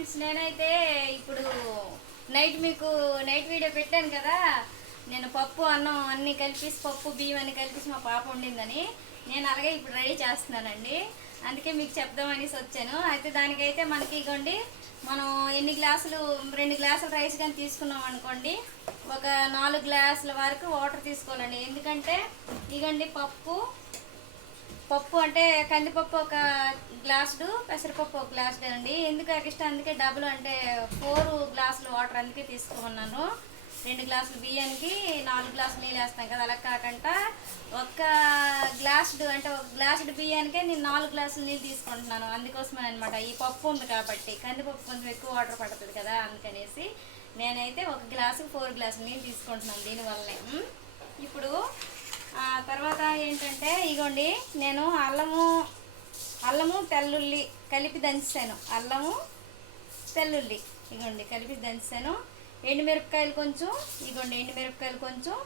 Friends నేనైతే ఇప్పుడు night మీకు నైట్ వీడియో పెట్టాను కదా. నేను పప్పు అన్నం అన్నీ కలిపేసి పప్పు బియ్యం అన్ని కలిపేసి మా పాప వండిందని నేను అలాగే ఇప్పుడు రెడీ చేస్తున్నానండి. అందుకే మీకు చెప్దామనేసి వచ్చాను. అయితే దానికైతే మనకి ఇగోండి మనం ఎన్ని గ్లాసులు రెండు గ్లాసులు రైస్ కానీ తీసుకున్నాం అనుకోండి ఒక నాలుగు గ్లాసుల వరకు వాటర్ తీసుకోవాలండి. ఎందుకంటే ఇగండి పప్పు పప్పు అంటే కందిపప్పు ఒక గ్లాసుడు పెసరపప్పు ఒక గ్లాసుడు అండి ఎందుకు ఎక్స్ట్రా? అందుకే డబుల్ అంటే ఫోర్ గ్లాసులు వాటర్ అందుకే తీసుకున్నాను రెండు గ్లాసులు బియ్యానికి నాలుగు గ్లాసులు నీళ్ళు వేస్తాం కదా అలా కాకుండా ఒక్క గ్లాసుడు అంటే ఒక గ్లాసుడు బియ్యానికే నేను నాలుగు గ్లాసులు నీళ్ళు తీసుకుంటున్నాను. అందుకోసమే అనమాట ఈ పప్పు ఉంది కాబట్టి కందిపప్పు కొంచెం ఎక్కువ వాటర్ పడుతుంది కదా అందుకనేసి నేనైతే ఒక గ్లాసు ఫోర్ గ్లాసులు నీళ్ళు తీసుకుంటున్నాను దీనివల్లనే. ఇప్పుడు తర్వాత ఏంటంటే ఇగోండి నేను అల్లము అల్లము తెల్లుల్లి కలిపి దంచాను అల్లము తెల్లుల్లి ఇగోండి కలిపి దంచాను ఎండుమిరపకాయలు కొంచెం ఇగోండి ఎండుమిరపకాయలు కొంచెం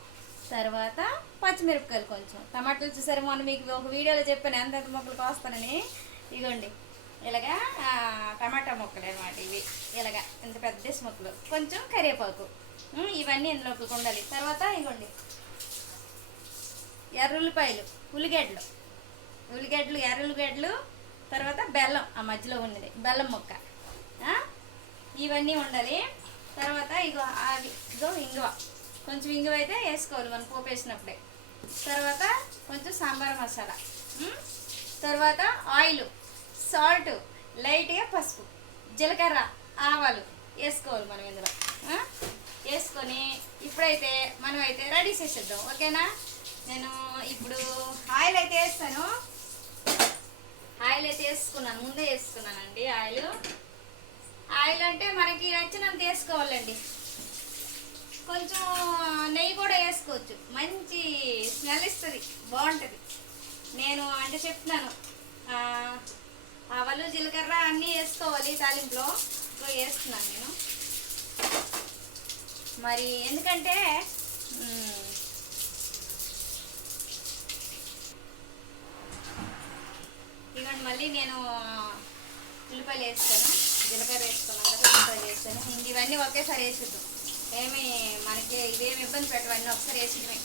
తర్వాత పచ్చిమిరపకాయలు కొంచెం. టమాటాలు చూసారు మొన్న మీకు ఒక వీడియోలో చెప్పాను ఎంత ఎంత మొక్కలు కోస్తానని. ఇగోండి ఇలాగా టమాటా మొక్కలు అనమాట ఇవి. ఇలాగా ఇంత పెద్ద మొక్కలు. కొంచెం కరివేపాకు. ఇవన్నీ ఇందులోకి ఉండాలి తర్వాత ఇగోండి ఎర్రుల్లిపాయలు ఉల్లిగడ్డలు. ఉల్లిగడ్డలు ఎర్రుల్లిగడ్డలు తర్వాత బెల్లం. ఆ మధ్యలో ఉన్నది బెల్లం ముక్క. ఇవన్నీ ఉండాలి. తర్వాత ఇగో అవి ఇగో ఇంగువ. కొంచెం ఇంగువ అయితే వేసుకోవాలి మనం పోపు వేసినప్పుడే. తర్వాత కొంచెం సాంబార్ మసాలా. తర్వాత ఆయిల్ సాల్ట్ లైట్గా పసుపు జీలకర్ర ఆవాలు వేసుకోవాలి మనం ఇందులో. వేసుకొని ఇప్పుడైతే మనం అయితే రెడీ చేసేద్దాం. ఓకేనా? నేను ఇప్పుడు ఆయిల్ అయితే వేస్తాను. ఆయిల్ అయితే వేసుకున్నాను ముందే వేసుకున్నానండి ఆయిల్. ఆయిల్ అంటే మనకి నచ్చినంత వేసుకోవాలండి. కొంచెం నెయ్యి కూడా వేసుకోవచ్చు. మంచి స్మెల్ ఇస్తుంది బాగుంటుంది. నేను అంటే చెప్తున్నాను ఆవలు జీలకర్ర అన్నీ వేసుకోవాలి తాలింపులో. ఇగో వేస్తున్నాను నేను. మరి ఎందుకంటే ఇవ్వండి మళ్ళీ నేను ఉల్లిపాయలు వేస్తాను. జీలకర్ర వేసుకున్నాను కదా ఉల్లిపాయలు వేస్తాను. ఇంక ఇవన్నీ ఒకేసారి వేసిద్దాం. ఏమి మనకి ఇవేమి ఇబ్బంది పెట్టవన్నీ ఒకసారి వేసిడమే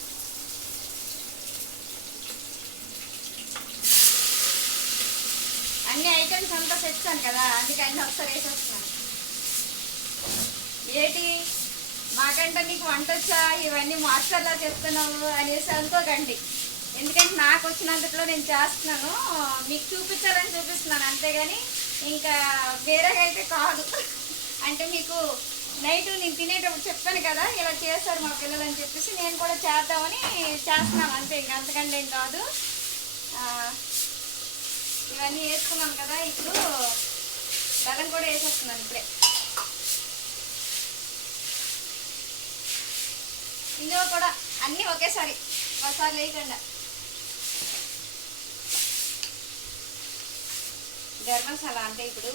అన్ని ఐటమ్స్ అంతా తెచ్చాను కదా అందుకే అన్నీ ఒకసారి వేసేస్తున్నాను. ఏంటి? మాకంటే నీకు వంట వచ్చా? ఇవన్నీ మాస్టర్లా చెప్తున్నావు అనేసి అనుకోకండి. ఎందుకంటే నాకు వచ్చినంతట్లో నేను చేస్తున్నాను. మీకు చూపించాలని చూపిస్తున్నాను అంతేగాని ఇంకా వేరేగా అయితే కాదు. అంటే మీకు నైట్ నేను తినేటప్పుడు చెప్పాను కదా ఇలా చేస్తారు మా పిల్లలు అని చెప్పేసి నేను కూడా చేద్దామని చేస్తున్నాను అంతే ఇంకా అంతకంటే ఏం కాదు. ఇవన్నీ వేసుకున్నాను కదా ఇప్పుడు బెల్లం కూడా వేసేస్తున్నాను ఇప్పుడే. ఇందులో కూడా అన్నీ ఒకేసారి ఒకసారి లేకుండా గరం మసాలా అంటే ఇప్పుడు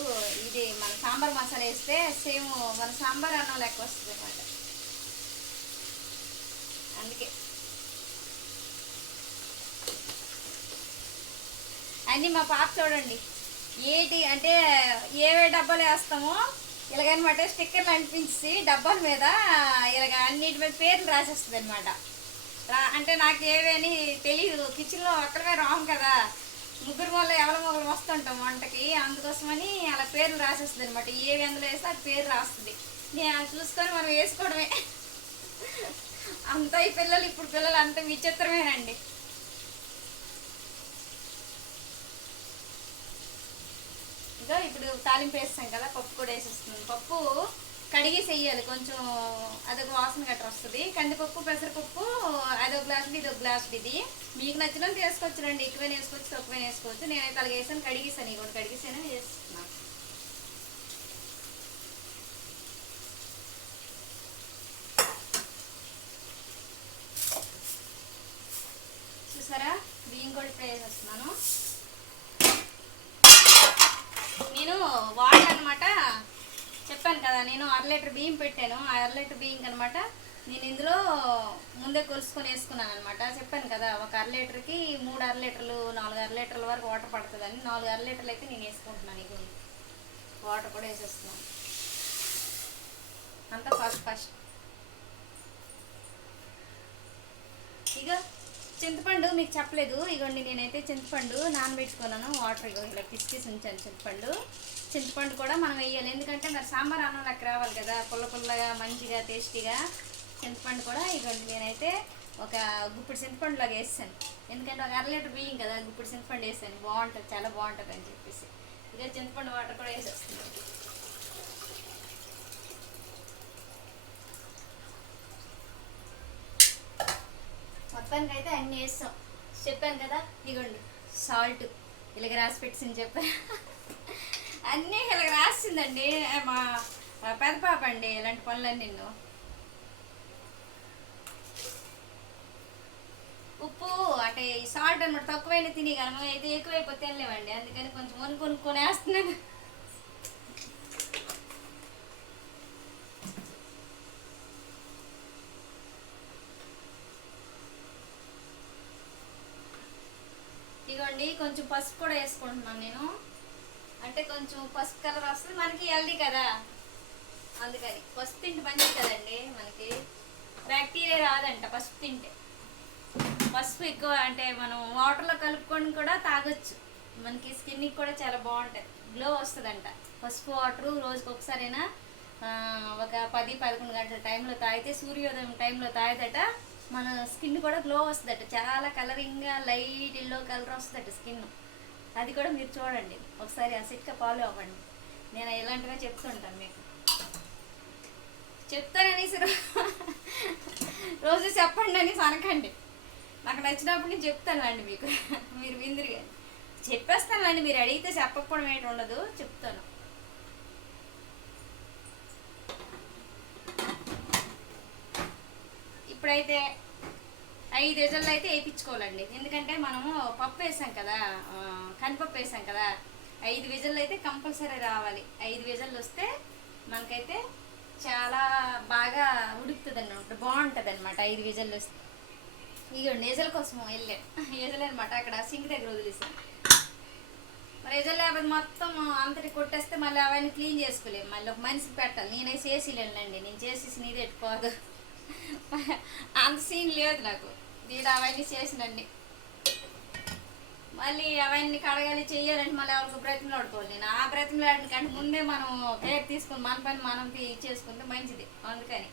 ఇది మన సాంబార్ మసాలా వేస్తే సేమ్ మన సాంబార్ అన్నం లెక్క వస్తుంది అనమాట అందుకే. అన్నీ మా పాప చూడండి. ఏటి అంటే ఏవే డబ్బాలు వేస్తామో ఇలాగనమాట స్టిక్కర్లు అనిపించి డబ్బాల మీద ఇలాగ అన్నిటి మీద పేర్లు రాసేస్తుంది అనమాట అంటే నాకు ఏవేని తెలియదు కిచెన్లో అక్కడ రాము కదా. ముగ్గురు వల్ల ఎవరి మొగలు వస్తుంటాం వంటకి. అందుకోసమని అలా పేర్లు రాసేస్తుంది అనమాట ఏవి అందులో వేస్తే అది పేరు రాస్తుంది. నేను అది చూసుకొని మనం వేసుకోవడమే. అంతా ఈ పిల్లలు ఇప్పుడు పిల్లలు అంత విచిత్రమేనండి. ఇంకా ఇప్పుడు తాలింపు వేస్తాం కదా పప్పు కూడా వేసేస్తుంది పప్పు కడిగి వేయాలి కొంచెం అదొక వాసన గట్రా వస్తుంది. కందిపప్పు పెసరపప్పు అదొక గ్లాస్ ఇది ఒక ఇది మీకు నచ్చిన వేసుకోవచ్చు రండి ఎక్కువ వేసుకోవచ్చు తక్కువ వేసుకోవచ్చు. నేనైతే అలాగే వేసాను కడిగేసాను ఇవి కూడా కడిగేసాను వేస్తున్నాను చూసారా? బియ్యం కూడా ఫ్రై చేస్తున్నాను నేను వాటర్ అనమాట చెప్పాను కదా నేను అర లీటర్ బియ్యం పెట్టాను. ఆ అర లీటర్ బియ్యం అనమాట నేను ఇందులో ముందే కొలుసుకొని వేసుకున్నాను అనమాట చెప్పాను కదా ఒక అర లీటర్కి మూడు అర లీటర్లు నాలుగు అర లీటర్ల వరకు వాటర్ పడుతుందని. నాలుగు అర లీటర్లు అయితే నేను వేసుకుంటున్నాను ఇక వాటర్ కూడా వేసేస్తున్నాను. అంతా ఫస్ట్ ఫస్ట్. ఇక చింతపండు మీకు చెప్పలేదు. ఇగోండి నేనైతే చింతపండు నానబెట్టుకున్నాను. వాటర్ ఇగో ఇలా పిసికేసి ఉంచాను చింతపండు. చింతపండు కూడా మనం వేయాలి. ఎందుకంటే మరి సాంబార్ అన్నం లెక్క రావాలి కదా. పుల్ల పుల్లగా మంచిగా టేస్టీగా చింతపండు కూడా ఇగోండి నేనైతే ఒక గుప్పిడి చింతపండు లాగా వేసాను ఎందుకంటే ఒక అర లీటర్ బియ్యం కదా గుప్పిడి చింతపండు వేసాను బాగుంటుంది చాలా బాగుంటుంది అని చెప్పేసి. ఇదే చింతపండు వాటర్ కూడా వేసేస్తాను మొత్తానికి అయితే అన్నీ వేస్తాం. చెప్పాను కదా ఇగోండి సాల్ట్. ఇలాగ రాసి పెట్టింది చెప్పా. అన్నీ ఇలా రాసిందండి. మా పెద్ద పాప అండి ఇలాంటి పనులన్నీ నిన్ను. ఉప్పు అంటే ఈ సాల్ట్ అనమాట తక్కువైనా తినగలము అయితే ఎక్కువైపోతే తినలేమండి. అందుకని కొంచెం మును కొనుక్కొని వేస్తున్నాను ఇదిగోండి కొంచెం పసుపు కూడా వేసుకుంటున్నాను నేను. అంటే కొంచెం పసుపు కలర్ వస్తుంది. మనకి హెల్దీ కదా. అందుకని పసుపు తింటే మంచిది కదండి మనకి. బ్యాక్టీరియా రాదంట పసుపు తింటే. పసుపు ఎక్కువ అంటే మనం వాటర్లో కలుపుకొని కూడా తాగొచ్చు. మనకి స్కిన్కి కూడా చాలా బాగుంటుంది. గ్లో వస్తుందంట. పసుపు వాటరు రోజుకి ఒకసారైనా ఒక పది పదకొండు గంటల టైంలో తాగితే సూర్యోదయం టైంలో తాగితేట మన స్కిన్ కూడా గ్లో వస్తుందట. చాలా కలరింగ్గా లైట్ ఎల్లో కలర్ వస్తుందట స్కిన్ అది కూడా మీరు చూడండి. ఒకసారి ఆ సిట్కా ఫాలో అవ్వండి. నేను ఇలాంటివే చెప్తుంటాను మీకు. చెప్తాననేసి రోజు చెప్పండి అని అనకండి. నాకు నచ్చినప్పుడు నేను చెప్తానులేండి మీకు. మీరు విందురు చెప్పేస్తానులేండి మీరు అడిగితే చెప్పకపోవడం ఏంటి ఉండదు చెప్తాను. ఇప్పుడైతే ఐదు ఎజల్లో అయితే వేయించుకోవాలండి. ఎందుకంటే మనము పప్పు వేసాం కదా కందిపప్పు వేసాం కదా. ఐదు విజల్లు అయితే కంపల్సరీ రావాలి. ఐదు విజల్లు వస్తే మనకైతే చాలా బాగా ఉడుకుతుంది అన్నమాట బాగుంటుంది అనమాట ఐదు విజల్లు వస్తే. ఇక నేజల కోసం వెళ్ళాం. ఏజలే అనమాట అక్కడ సింక్ దగ్గర వదిలేసాం. మరి ఏజలు లేకపోతే మొత్తం అంతటి కొట్టేస్తే మళ్ళీ అవన్నీ క్లీన్ చేసుకోలేము మళ్ళీ ఒక మనిషికి పెట్టాలి. నేనే చేసిలేనండి నేను చేసేసి నీది పెట్టుకోదు అంత సీన్ లేదు నాకు. నేను అవన్నీ చేసినండి మళ్ళీ అవన్నీ కడగాలి చెయ్యాలంటే మళ్ళీ ఎవరికి బ్రతిమలాడుకోవాలి నేను ఆ బ్రతిమలు కంటే ముందే మనం కేర్ తీసుకుని మన పని మనం తీ- చేసుకుంటే మంచిది అందుకని.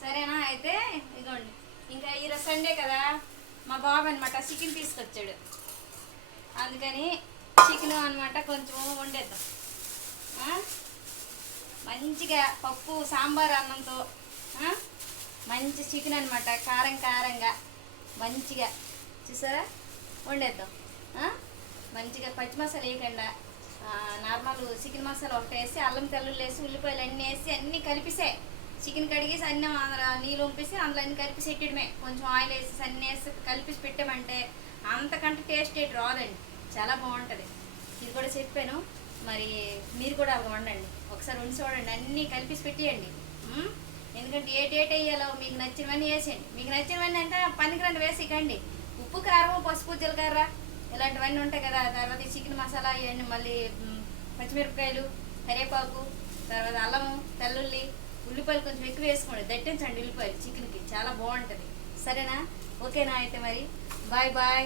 సరేనా? అయితే ఇదిగోండి. ఇంకా ఈరోజు సండే కదా? మా బాబు అనమాట చికెన్ తీసుకొచ్చాడు. అందుకని చికెన్ అనమాట కొంచెం వండేద్దాం. మంచిగా పప్పు సాంబార్ అన్నంతో మంచి చికెన్ అనమాట కారం కారంగా మంచిగా. చూసారా? వండేద్దాం. మంచిగా పచ్చి మసాలా వేయకుండా నార్మల్ చికెన్ మసాలా ఒకటి వేసి అల్లం తెల్లుల్లి వేసి ఉల్లిపాయలు అన్నీ వేసి అన్నీ కలిపిసే చికెన్ కడిగేసి అన్నీ నీళ్ళు పంపేసి అందులో అన్ని కలిపి పెట్టడమే కొంచెం ఆయిల్ వేసి అన్నీ వేసి కలిపి పెట్టామంటే అంతకంటే టేస్ట్ ఏంటి రాదండి. చాలా బాగుంటుంది. ఇది కూడా చెప్పాను. మరి మీరు కూడా అలా వండండి. ఒకసారి వండి చూడండి. అన్నీ కలిపి పెట్టేయండి. ఎందుకంటే ఏ డేట్ వేయాలో మీకు నచ్చినవన్నీ వేసేయండి. మీకు నచ్చినవన్నీ అంటే పనికిరండి వేసి కండి ఉప్పు కారం పసుపు జీలకర్ర ఇలాంటివన్నీ ఉంటాయి కదా. తర్వాత చికెన్ మసాలా ఇవన్నీ మళ్ళీ పచ్చిమిరపకాయలు కరివేపాకు తర్వాత అల్లము తెల్లుల్లి ఉల్లిపాయలు కొంచెం ఎక్కువ వేసుకోండి. దట్టించండి ఉల్లిపాయలు చికెన్కి. చాలా బాగుంటుంది. సరేనా? ఓకేనా అయితే మరి? Bye bye.